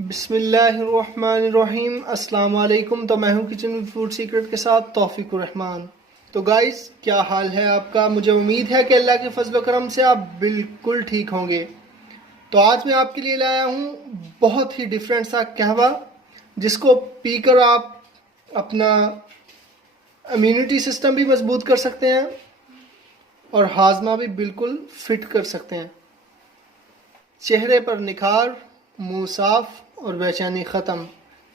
बिस्मिल्लाहिर्रहमानिर्रहीम। अस्सलाम वालेकुम। तो मैं हूं किचन विद फूड सीक्रेट के साथ तौफीक रहमान। तो गाइस, क्या हाल है आपका? मुझे उम्मीद है कि अल्लाह के फजल करम से आप बिल्कुल ठीक होंगे। तो आज मैं आपके लिए लाया हूं बहुत ही डिफरेंट सा कहवा, जिसको पीकर आप अपना इम्यूनिटी सिस्टम भी मजबूत कर सकते हैं और हाजमा भी बिल्कुल फिट कर सकते हैं। चेहरे पर निखार, मुंह साफ और बेचैनी ख़त्म।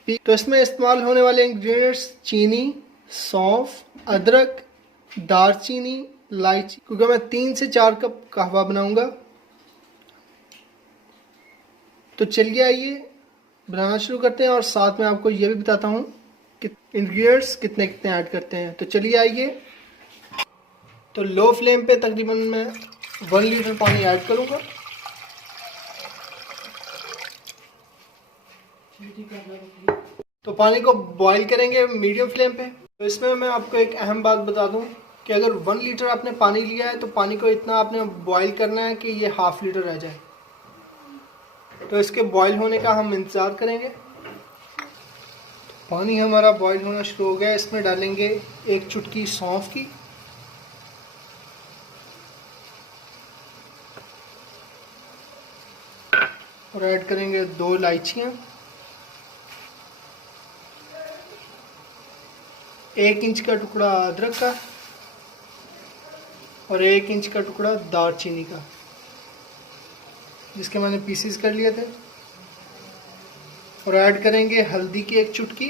तो इसमें इस्तेमाल होने वाले इंग्रेडिएंट्स चीनी, सौंफ, अदरक, दालचीनी, इलायची। क्योंकि मैं 3 से 4 कप कहवा बनाऊंगा। तो चलिए आइए बनाना शुरू करते हैं और साथ में आपको ये भी बताता हूँ कि इंग्रेडिएंट्स कितने कितने ऐड करते हैं। तो चलिए आइए। तो लो फ्लेम पे तकरीबन मैं 1 लीटर पानी ऐड करूँगा। तो पानी को बॉईल करेंगे मीडियम फ्लेम पे। तो इसमें मैं आपको एक अहम बात बता दूं कि अगर 1 लीटर आपने पानी लिया है तो पानी को इतना आपने बॉईल करना है कि ये हाफ लीटर रह जाए। तो इसके बॉईल होने का हम इंतज़ार करेंगे। पानी हमारा बॉईल होना शुरू हो गया। इसमें डालेंगे 1 चुटकी सौंफ की, और ऐड करेंगे 2 इलायचियाँ, 1 इंच का टुकड़ा अदरक का और 1 इंच का टुकड़ा दालचीनी का, जिसके मैंने पीसीस कर लिए थे। और ऐड करेंगे हल्दी की 1 चुटकी।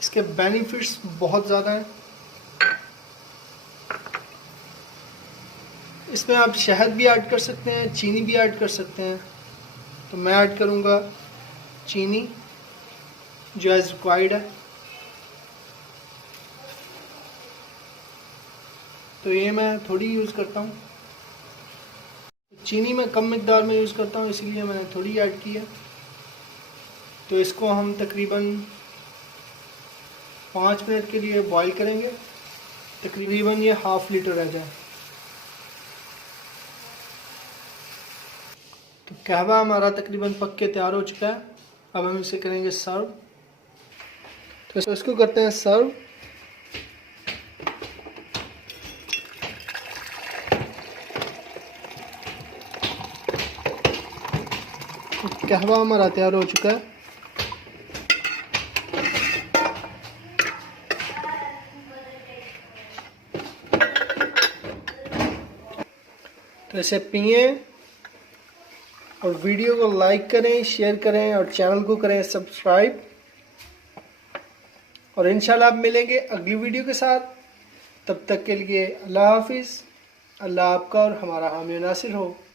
इसके बेनिफिट्स बहुत ज़्यादा हैं। इसमें आप शहद भी ऐड कर सकते हैं, चीनी भी ऐड कर सकते हैं। तो मैं ऐड करूँगा चीनी जो एज रिक्वायर्ड है। तो ये मैं थोड़ी यूज़ करता हूँ। चीनी मैं कम मिकदार में यूज़ करता हूँ, इसलिए मैंने थोड़ी ऐड की है। तो इसको हम तकरीबन 5 मिनट के लिए बॉईल करेंगे, तकरीबन ये हाफ लीटर रह जाए। तो कहवा हमारा तकरीबन पक के तैयार हो चुका है। अब हम इसे करेंगे सर्व। तो इसको करते हैं सर्व। तो कहवा हमारा तैयार हो चुका है। तो इसे पिए और वीडियो को लाइक करें, शेयर करें और चैनल को करें सब्सक्राइब। और इंशाल्लाह आप मिलेंगे अगली वीडियो के साथ। तब तक के लिए अल्लाह हाफिज़। अल्लाह आपका और हमारा हामी नासिर हो।